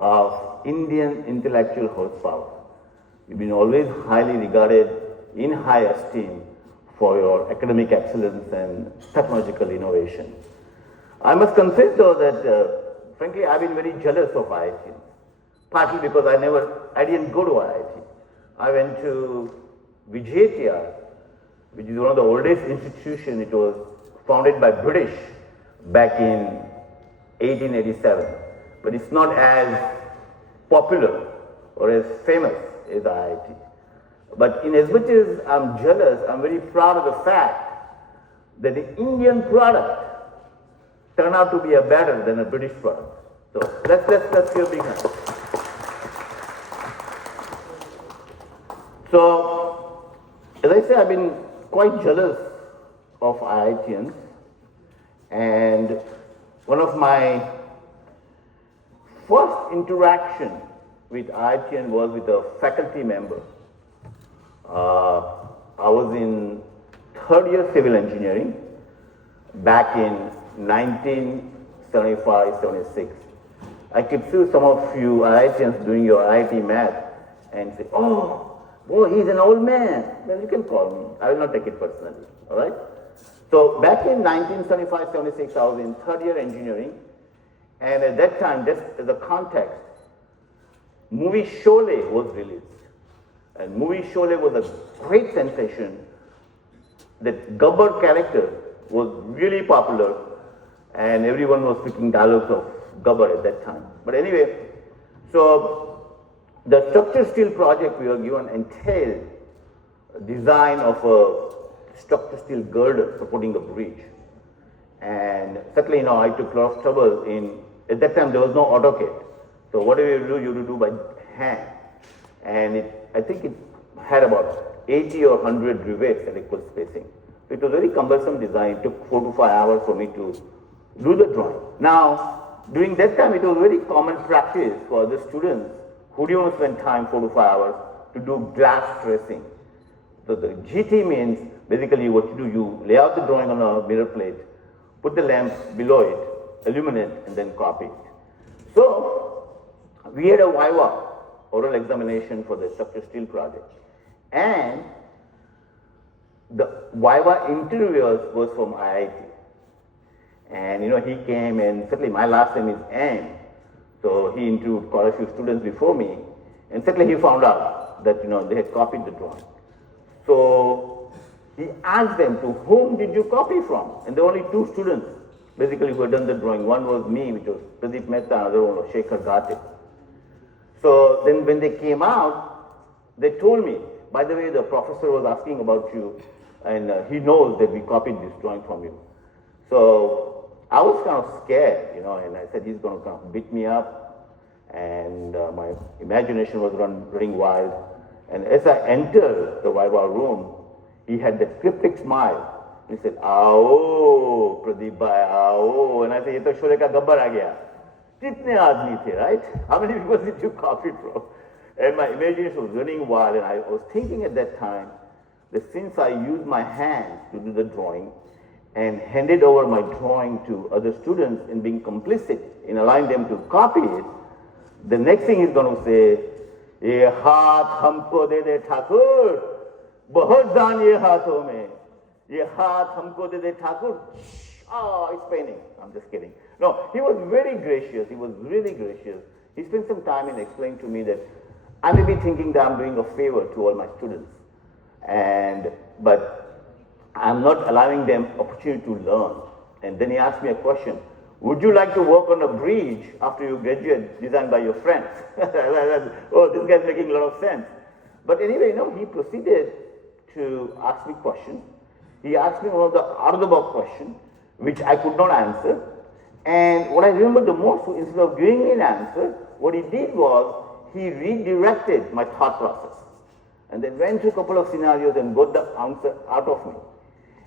of Indian intellectual horsepower. You've been always highly regarded in high esteem for your academic excellence and technological innovation. I must confess though that frankly I've been very jealous of IIT, partly because I didn't go to IIT. I went to Vijayatiyar, which is one of the oldest institutions. It was founded by British back in 1887, but it's not as popular or as famous as IIT. But in as much as I'm jealous, I'm very proud of the fact that the Indian product turned out to be better than a British product. So let's give a big hand. So, as I say, I've been quite jealous of IITians, and one of my first interaction with IITian was with a faculty member. I was in third year civil engineering back in 1975-76. I could see some of you IITians doing your IIT math and say, oh, he's an old man. Well, you can call me. I will not take it personally, all right? So back in 1975-76, I was in third year engineering, and at that time, just as a context, movie Sholay was released. And movie Sholay was a great sensation. That Gabbar character was really popular, and everyone was speaking dialogues of Gabbar at that time. But anyway, so the structural steel project we were given entailed design of a structural steel girder supporting a bridge. And certainly, I took a lot of trouble at that time there was no AutoCAD. So whatever you do, you do by hand. And I think it had about 80 or 100 rivets at equal spacing. So it was a very cumbersome design. It took 4 to 5 hours for me to do the drawing. Now, during that time, it was very common practice for the students who didn't want to spend time 4 to 5 hours to do glass tracing. So the GT means basically what you do, you lay out the drawing on a mirror plate, put the lamp below it, illuminate, and then copy it. So we had a viva, oral examination for the structural steel project. And the viva interviewers was from IIT. And he came, and certainly my last name is M. So he interviewed quite a few students before me. And certainly he found out that they had copied the drawing. So he asked them, to whom did you copy from? And there were only 2 students basically who had done the drawing. One was me, which was Pradip Mehta, another one was Shekhar Gate. So then when they came out, they told me, by the way, the professor was asking about you, and he knows that we copied this drawing from you. So I was kind of scared, and I said he's going to kind of beat me up, and my imagination was running wild. And as I entered the viva room, he had that cryptic smile. He said, "Aao, Pradeep bhai, aao." And I said, "Ye to Sholay ka Gabbar aa gaya." Kitne aadmi the, right? How many people did you copy from? And my imagination was running wild, and I was thinking at that time that since I used my hands to do the drawing and handed over my drawing to other students and being complicit in allowing them to copy it, the next thing he's going to say, "Ye haath humko de de Thakur, bahut jaan ye haathon mein. Ye haath humko de de Thakur." Oh, it's paining. I'm just kidding. No, he was very gracious. He was really gracious. He spent some time in explaining to me that I may be thinking that I'm doing a favor to all my students, but I'm not allowing them opportunity to learn. And then he asked me a question: would you like to work on a bridge after you graduate, designed by your friends? Oh, this guy's making a lot of sense. But anyway, he proceeded to ask me questions. He asked me one of the out-of-the-box questions, which I could not answer. And what I remember the most, instead of giving me an answer, what he did was he redirected my thought process and then went through a couple of scenarios and got the answer out of me.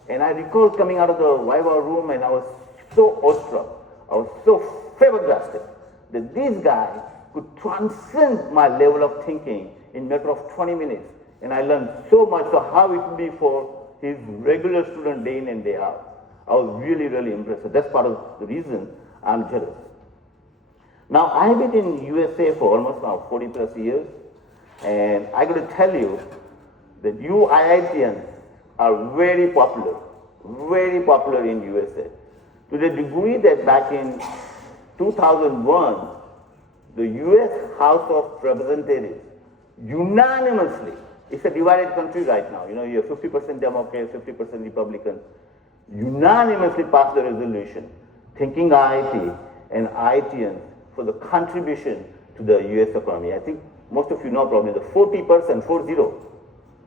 And I recall coming out of the viva room, and I was so awestruck, I was so flabbergasted that this guy could transcend my level of thinking in a matter of 20 minutes. And I learned so much of how it would be for his regular student day in and day out. I was really, really impressed. So that's part of the reason I'm jealous. Now, I've been in USA for almost now 40 plus years, and I got to tell you that you IITians are very popular in USA. To the degree that back in 2001, the US House of Representatives unanimously, it's a divided country right now, you have 50% Democrats, 50% Republicans, unanimously passed the resolution thanking IIT and IITians for the contribution to the US economy. I think most of you know probably the 40%, 40,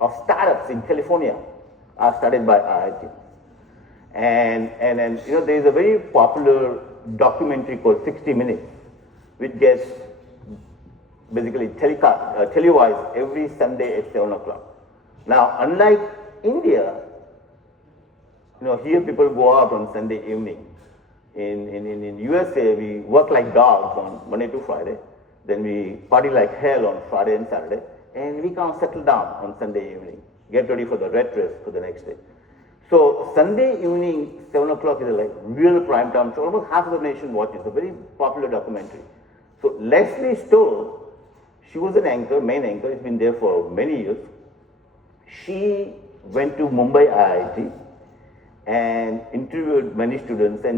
of startups in California are started by IIT. And there is a very popular documentary called 60 Minutes, which gets basically televised every Sunday at 7 o'clock. Now, unlike India, here people go out on Sunday evening. In USA, we work like dogs on Monday to Friday. Then we party like hell on Friday and Saturday. And we can't settle down on Sunday evening. Get ready for the red dress for the next day. So Sunday evening, 7 o'clock is a real prime time show. Almost half of the nation watches. A very popular documentary. So Leslie Stowe, she was an anchor, main anchor. She's been there for many years. She went to Mumbai IIT and interviewed many students, and